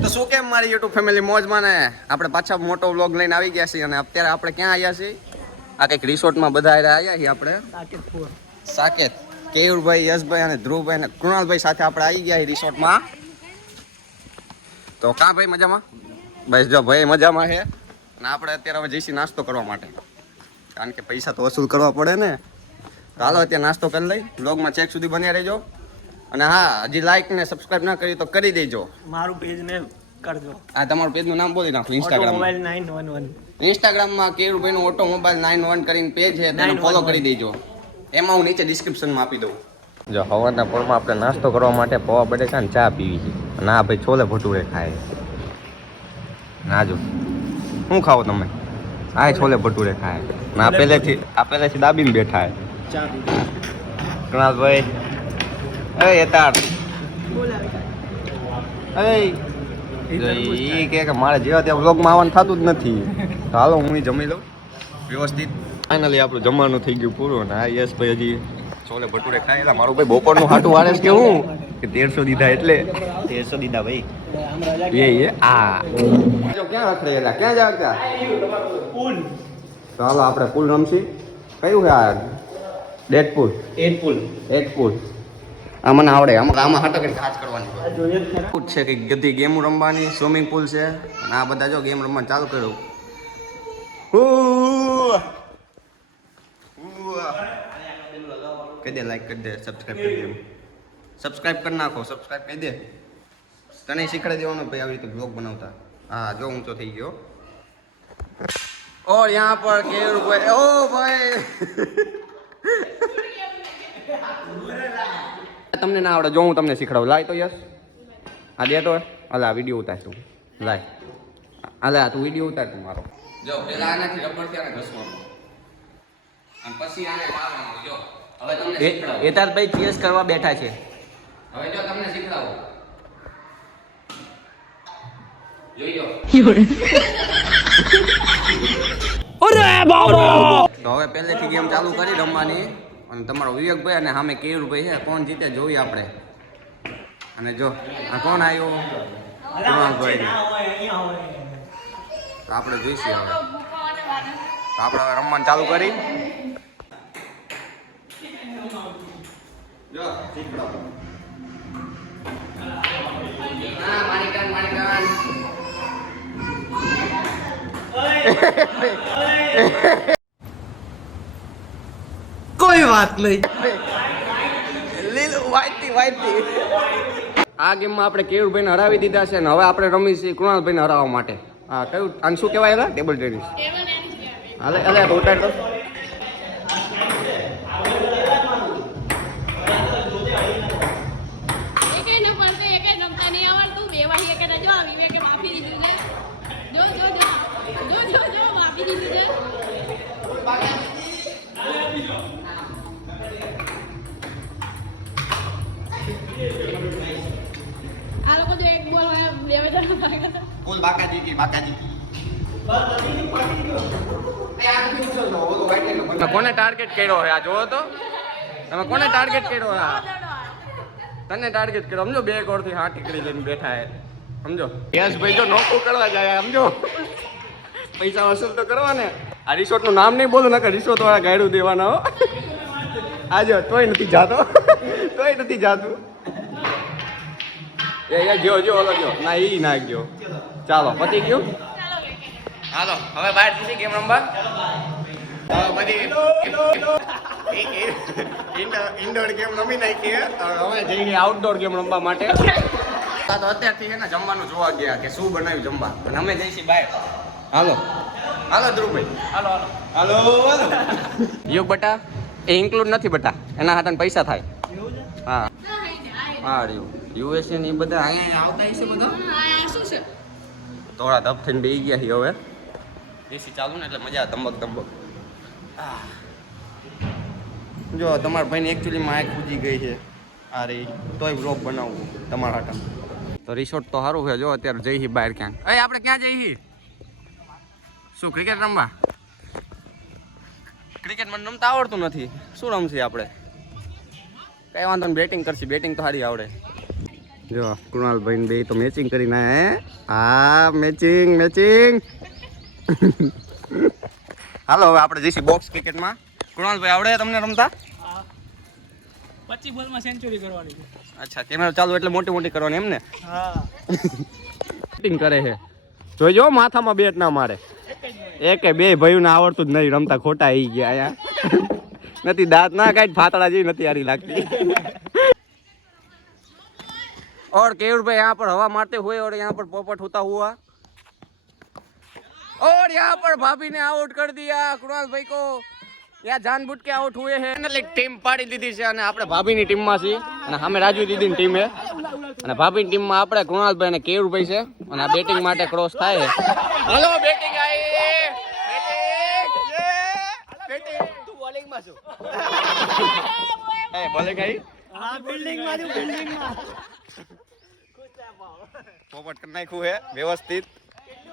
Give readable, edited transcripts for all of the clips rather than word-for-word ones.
તો શું કેમ મારી યુટ્યુબ ફેમિલી મોજમાં ને આપણે પાછા મોટો વ્લોગ લઈને આવી ગયા છીએ અને અત્યારે આપણે ક્યાં આવ્યા છીએ આ કંઈક રિસોર્ટમાં બધા આવ્યા છીએ આપણે સાકેત કેયુરભાઈ યશભાઈ અને ધ્રુવભાઈ અને કૃણાલભાઈ સાથે આપણે આવી ગયા છીએ રિસોર્ટમાં તો કાં ભાઈ મજામાં બસ જો ભાઈ મજામાં છે અને આપણે અત્યારે હવે જઈશું નાસ્તો કરવા માટે કારણ કે પૈસા તો વસૂલ કરવા પડે ને તો હાલો અત્યારે નાસ્તો કરી લઈ વ્લોગમાં ચેક સુધી બન્યા રહેજો અને હા હજી લાઈક ને સબસ્ક્રાઇબ ના કરી તો કરી દેજો મારું પેજ ને કરજો આ તમારું પેજનું નામ બોલી નાખો ઇન્સ્ટાગ્રામમાં મોબાઈલ 911 ઇન્સ્ટાગ્રામમાં કેરુભાઈનું ઓટોમોબાઈલ 911 કરીને પેજ છે તેને ફોલો કરી દેજો એમાં હું નીચે ડિસ્ક્રિપ્શનમાં આપી દઉં જો હવારના પોરમાં આપણે નાસ્તો કરવા માટે પૌવા બટેકા ને ચા પીવી છે અને આ ભાઈ છોલે ભટુરે ખાય ના જો શું ખાઓ તમે આ છોલે ભટુરે ખાય ના પહેલેથી દાબીને બેઠા છે ચા કૃણાલભાઈ એ એતાર એ કે મારે જેવા ત્યાં વ્લોગમાં આવવાનું થતું જ નથી તો હાલો હું જમી લઉં વ્યવસ્થિત ફાઇનલી આપણું જમવાનું થઈ ગયું પૂરું ને આ યસ ભાઈ હજી છોલે ભટુરે ખાય એટલે મારું ભાઈ બપોરનું હાટું વાળે છે કે હું કે 1300 દીધા એટલે 1300 દીધા ભાઈ એ આ જો ક્યાં રખડેલા ક્યાં જાવ પુલ તો હાલો આપણે પુલ રમશી કયું છે આ ડેડપુલ એટપુલ આ મને આવડે આમાં હાટો કે કાચ કરવાની છે કે બધી ગેમો રમવાની સ્વિમિંગ પુલ છે અને આ બધા જો ગેમ રમવાનું ચાલુ કર્યું કહી દે લાઈક કરી દે સબસ્ક્રાઈબ કરી દે સબસ્ક્રાઈબ કરી નાખો સબસ્ક્રાઈબ કહી દે તને શીખવાડી દેવાનું ભાઈ આવી રીતે બ્લોગ બનાવતા હા જો ઊંચો થઈ ગયો और यहाँ पर केरुभाई ओ भाई તમને ના આવડે જો હું તમને શીખડાવું લાય તો યસ આ દે તો હાલ આ વિડીયો ઉતાર તું લાય હાલ તું વિડીયો ઉતાર તું મારો જો પેલા આનાથી રબરથી આને ઘસવાનું અને પછી આને મારવાનું જો હવે તમને શીખડાવું એતારભાઈ ચીયર્સ કરવા બેઠા છે હવે જો તમને શીખડાવું જોઈ લો અરે બાબા તો હવે પહેલેથી ગેમ ચાલુ કરી રમવાની અને તમારો વિવેકભાઈ અને સામે કેયુરભાઈ છે કોણ જીતે જોઈએ આપણે અને જો આ કોણ આવ્યું કૃણાલભાઈ તો આપણે જોઈશું હવે તો આપણે હવે રમવાનું ચાલુ કરી જો મારી કાન કોઈ વાત નહીં લીલું વાઈટી આ ગેમમાં આપણે કેયુરભાઈને હરાવી દીધા છે ને હવે આપણે રમી છીએ કૃણાલભાઈને હરાવવા માટે હા કયું આને શું કહેવાય એલા ટેબલ ટેનિસ હાલે હાલે તો ઉતાર દો બોલ બાકાજી કી કોને ટાર્ગેટ કર્યો હે આ જોવો તો તમે કોને ટાર્ગેટ કર્યો હે તને ટાર્ગેટ કર્યો સમજો બે ગોળ થી હાથ ટીકડી લઈને બેઠા હે સમજો યસ ભાઈ જો નોકરું કરવા જાય સમજો પૈસા વસૂલ તો કરવા ને આ રિસોર્ટ નું નામ નહીં બોલું નકર રિસોર્ટ વાળા ગાડું દેવાના હો આજો તોય નથી જાતું એ જો ઓલો જો ના ઈ નાખ્યો ચાલો પતી ગયું હાલો હવે બહાર જઈશું ગેમ રમવા બધી ઇન્ડોર ગેમ રમી નાખી હવે જઈએ આઉટડોર ગેમ રમવા માટે તો અત્યારથી છે ને જમવાનું જોવા ગયા કે શું બનાવ્યું જમવા અને અમે જઈશું બહાર હાલો ધ્રુવભાઈ હાલો યુગ બટા એ ઇન્ક્લુડ નથી બટા એના હાથે પૈસા થાય હા હા યુએસએ ને એ બધા અહીંયા આવતા હશે બધા થોડા ધપ થઈને બેસી ગયા છે હવે એસી ચાલુ ને એટલે મજા ધમક જો તમારા ભાઈને એકચ્યુઅલીમાં આંખ પૂજી ગઈ છે આ રહી તોય વ્લોગ બનાવવું તમારા હાટા તો રિસોર્ટ તો સારું છે જો અત્યારે જઈએ બહાર ક્યાંક આપણે ક્યાં જઈએ શું ક્રિકેટ રમવા ક્રિકેટ મને રમતા આવડતું નથી શું રમશે આપણે કઈ વાંધો નહીં બેટિંગ કરશે બેટિંગ તો સારી આવડે જો કૃણાલભાઈ બે તો મેચિંગ કરીને હે હા મેચિંગ હાલો હવે આપણે જઈશું બોક્સ ક્રિકેટમાં. કૃણાલભાઈ આવડે તમને રમતા? 25 બોલમાં સેન્ચુરી કરવાની છે. અચ્છા કેમેરા ચાલુ એટલે મોટી કરવાની એમ ને? હા. બેટિંગ કરે છે જોઈજો માથામાં બેટ ના મારે. એક બે ભાઈઓને આવડતું જ નહીં રમતા ખોટા આવી ગયા અહીંયા નથી દાંત ના કાઢ ફાતડા જેવી નથી હારી લાગતી. और केयूर भाई यहाँ पर हवा मारते हुए और यहाँ पर पोपट होता हुआ और यहाँ पर भाभी ने आउट कर दिया कृणाल भाई को. यहाँ जानबूझ के आउट हुए हैं. ટીમ પાડી દીધી છે અને આપણે ભાભીની ટીમમાં છીએ અને સામે રાજુ દીદીની ટીમ છે અને ભાભીની ટીમમાં આપણે કૃણાલભાઈ અને કેયુરભાઈ છે અને આ બેટિંગ માટે ક્રોસ થાય છે. હેલો બેટિંગ આવી બેટિંગ તું બોલિંગ માં છું એ બોલિંગ આવી હા બિલ્ડિંગ માં પોપટ કરી નાખ્યું હે વ્યવસ્થિત.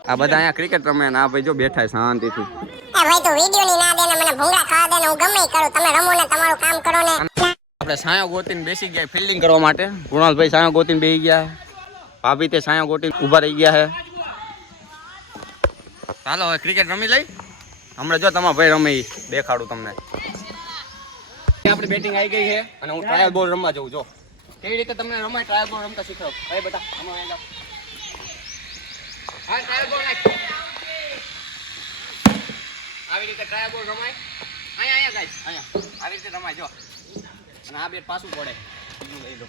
આ બધા અહીંયા ક્રિકેટ રમે ને આ ભાઈ જો બેઠા છે શાંતિથી. ભાઈ તો વિડિયો ની ના દે ને મને ભૂંગળા ખાવા દે ને હું ગમે કરું તમે રમો ને તમારું કામ કરો ને. આપણે સાયો ગોતીને બેસી ગયા ફિલ્ડિંગ કરવા માટે. કૃણાલભાઈ સાયો ગોતીને બેસી ગયા, ભાભી તે સાયો ગોતીને ઊભા રહી ગયા છે. ચાલો હવે ક્રિકેટ રમી લઈ. હમણાં જો તમારા ભાઈ રમે દેખાડું તમને. આપણી બેટિંગ આવી ગઈ છે અને હું ટ્રાયલ બોલ રમવા જઉં. જો કેવી રીતે તમને રમાય ટ્રાયલ બોલ રમતા શીખવાડો. ભાઈ બેટા આમાં આવી જાઓ. હા ટ્રાયલ બોલ નાખ. આવી રીતે ટ્રાયલ બોલ રમાય. અહીંયા ગાઈસ અહીંયા આવી રીતે રમાય જો. અને આ બેટ પાછું પડે બીજું લઈ લો.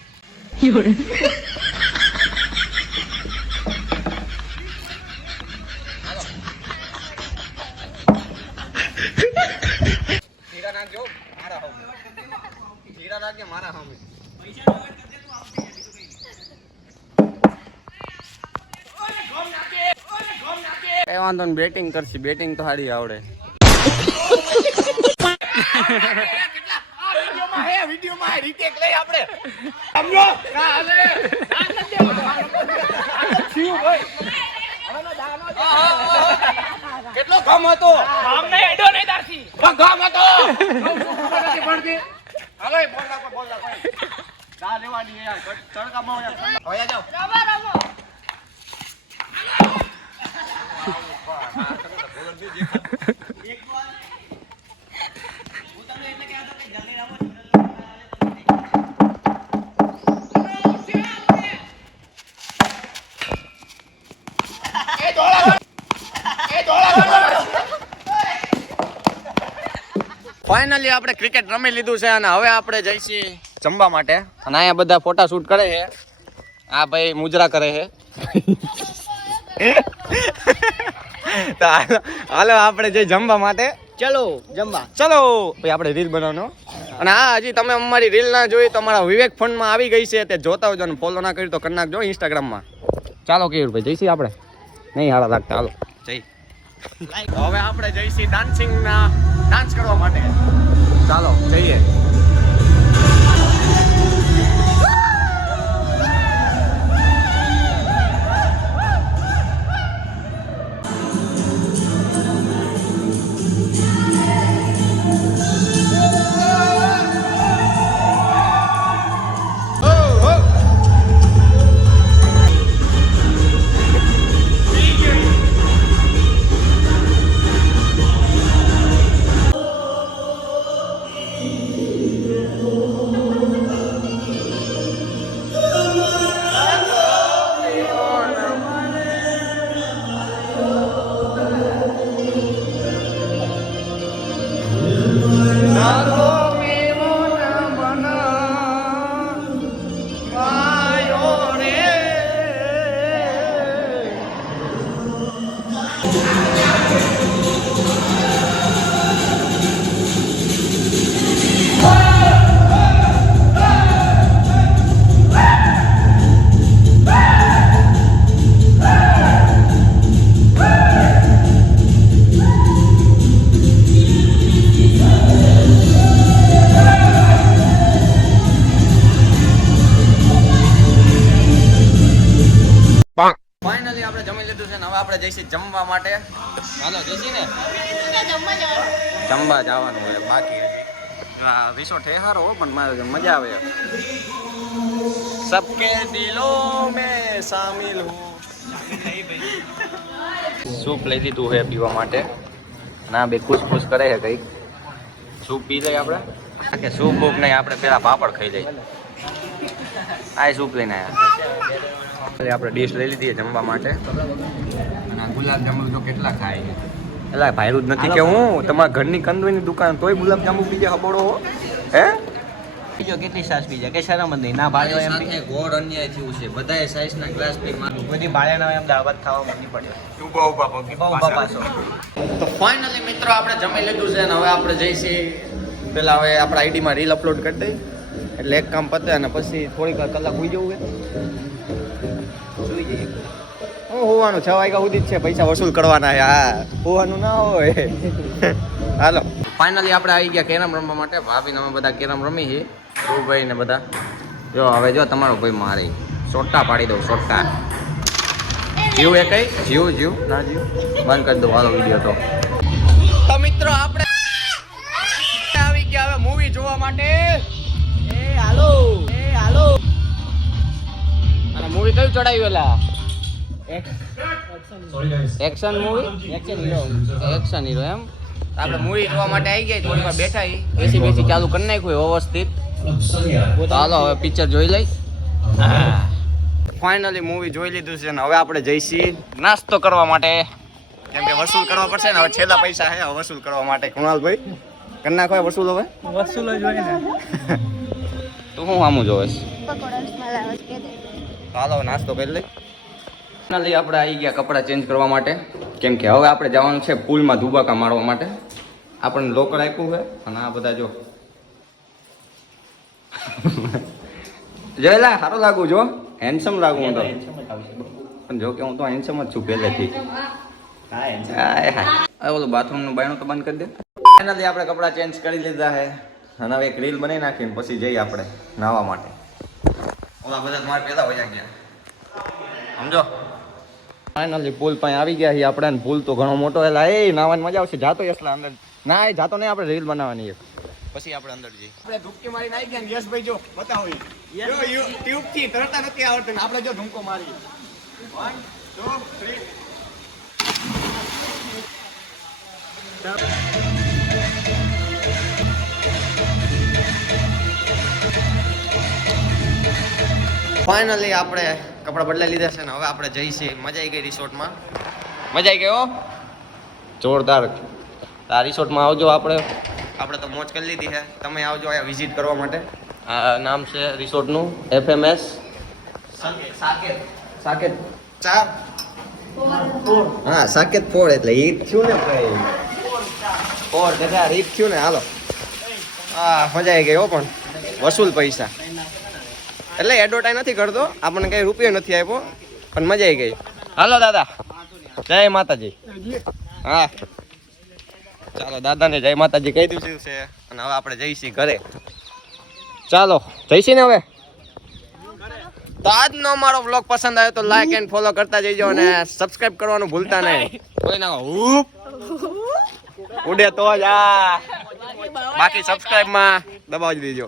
હાલો ધીરા નાખજો મારા હામે. ધીરા નાખજે મારા હામે. કઈ વાંધો ને બેટિંગ કરશી. બેટિંગ તો સારી આવડે. કેટલો કામ હતો કામ હતો. હાલો બોલ નાખો દા લેવાની યાર તડકામાં હવે જાઓ. ફાઇનલી આપણે ક્રિકેટ રમી લીધું છે અને હવે આપણે જઈશું જમવા માટે. અને અહીંયા બધા ફોટા શૂટ કરે છે. આ ભાઈ મુજરા કરે છે. તો હાલો આપણે જઈ જમવા માટે. ચલો જમવા. ચલો ભાઈ આપણે રીલ બનાવવાનો. અને હા હજી તમે અમારી રીલ ના જોઈ તો અમારા વિવેક ફંડમાં આવી ગઈ છે તે જોતા હોજો અને ફોલો ના કર્યું તો કરી નાખજો ઇન્સ્ટાગ્રામમાં. ચાલો કેવું ભાઈ જઈશું આપણે નહીં હારા લાગતા. હાલો જઈ. હવે આપણે જઈશું ડાન્સ કરવા માટે. ચાલો જઈએ. ફાઇનલી આપણે જમી લીધું છે ને હવે આપણે જઈશું જમવા માટે. હાલો જઈશું ને જમવા જવાનું હોય બાકી. હા રિસોર્ટ હે સારો પણ મારે મજા આવે. सबके दिलों में शामिल हूँ. સૂપ લઈ લીધું છે પીવા માટે. ના બે ખુશ કરે છે કંઈક. સૂપ પી લઈએ આપણે. કે સૂપ બૂપ નહીં, આપણે પેલા પાપડ ખાઈ લઈએ. આ સૂપ લઈને આવ્યા. આપણે ડીશ લઈ લીધી જમવા માટે. અને ગુલાબજાંબુ તો કેટલા ખાય છે એટલે ભાઈરું જ નથી કે હું તમારા ઘરની કંદોઈની દુકાન તોય ગુલાબજાંબુ બીજા હબોડો હો હે બીજો કેટલી સાસ બીજા કે શરમ જ નહીં ના ભાડે એમ સાથે ઘોર અન્યાય થયું છે બધાએ સાઈઝના ગ્લાસ પી મારું બધી ભાડેના એમ દાળ ભાત ખાવા મંડી પડે ઉભા પાછો. તો ફાઇનલી મિત્રો આપણે જમી લીધું છે અને હવે આપણે જઈશું પેલા હવે આપણા આઈડીમાં રીલ અપલોડ કરી દઈ એટલે એક કામ પતે અને પછી થોડીક કલાક હોઈ જવું છે સુઈ જઈએ. હું હોવાનું 6 વાગ્યા સુધી જ છે, પૈસા વસૂલ કરવાના છે. હા હોવાનું ના હોય. હાલો ફાઇનલી આપણે આવી ગયા કેરમ રમવા માટે. ભાભીને અમે બધા કેરમ રમી છીએ, ધ્રુવભાઈ ને બધા. જો હવે જો તમારો ભાઈ મારી સોટા પાડી દઉં સોટા. જીવ એ કઈ જીવ ના જીવ બંધ કરી દઉં. હાલો વિડીયો તો મિત્રો આપણે આવી ગયા હવે મૂવી જોવા માટે. હાલો અને મૂવી કયું ચડાવ્યું એલા? એક્શન મૂવી એક્શન હીરો એમ. આપણે મૂવી જોવા માટે આવી ગયા, થોડી વાર બેઠા બેસી ચાલુ કરી નાખ્યું વ્યવસ્થિત. તો હાલો હવે પિક્ચર જોઈ લઈ. ફાઇનલી મૂવી જોઈ લીધું છે ને હવે આપણે જઈશી નાસ્તો કરવા માટે, કેમ કે વસૂલ કરવા પડશે ને. હવે છેલ્લા પૈસા છે વસૂલ કરવા માટે. કુણાલભાઈ કરી નાખો વસૂલ. હવે વસૂલ જ હોય ને. તું શું સામું જોવેશ? હાલો નાસ્તો કરી લઈ. ફાઇનલી આપણે આવી ગયા કપડાં ચેન્જ કરવા માટે, કેમ કે હવે આપણે જવાનું છે પુલમાં ધુબાકા મારવા માટે. આપણને લોકર આપ્યું છે અને આ બધા જો જોયેલા સારું લાગુ જો હેન્ડસમ લાગુ હું તો. પણ જો કે હું તો હેન્ડસમ જ છું પહેલેથી. ઓલું બાથરૂમનું બાયણું તો બંધ કરી દે. ફાઇનલી આપણે કપડાં ચેન્જ કરી લીધા છે અને હવે એક રીલ બનાવી નાખીને પછી જઈએ આપણે નાહવા માટે. ઓલા બધા મારે પહેલા વયા ગયા સમજો. ફાઇનલી પુલ પાસે આવી ગયા છીએ આપણે. પુલ તો ઘણો મોટો એટલે એ નાવાની મજા આવશે. જાતો એટલા અંદર ના એ જાતો નહીં, આપણે રીલ બનાવવાની એક પછી આપણે અંદર જઈએ. આપણે ધૂપકી મારીને આવી ગયા ને યશભાઈ જો બતાવો ટ્યુબ થી તરતા નથી આવડતું. આપણે જો ધૂમકો મારી 1 2 3 ફાઇનલી આપણે કપડાં બદલાઈ લીધા છે ને હવે આપણે જઈશું. મજા આવી ગઈ રિસોર્ટમાં. મજા આવી ગઈ હો જોરદાર. આ રિસોર્ટમાં આવજો. આપણે તો મોજ કરી લીધી છે. તમે આવજો અહીંયા વિઝિટ કરવા માટે. આ નામ છે રિસોર્ટનું FMS સાકેત 4 હા સાકેત 4 એટલે હિટ થયું ને ભાઈ 4 જગ્યા હિટ થયું ને. હાલો હા મજા આવી ગઈ હો. પણ વસૂલ પૈસા એટલે એડવર્ટાઈઝ નથી કરતો, આપણને કઈ રૂપિયો નથી આપ્યો, પણ મજા આવી ગઈ. હાલો દાદા જય માતાજી. હા ચાલો દાદાને જય માતાજી કહી દીધું છે અને હવે આપણે જઈશી ઘરે. ચાલો જઈશી ને હવે. તો આજનો અમારો વ્લોગ પસંદ આવ્યો તો લાઈક એન્ડ ફોલો કરતા જઈજો અને સબસ્ક્રાઇબ કરવાનું ભૂલતા નહીં. કોઈ ના ઉડે તો જ બાકી સબસ્ક્રાઇબ માં દબાવી દેજો.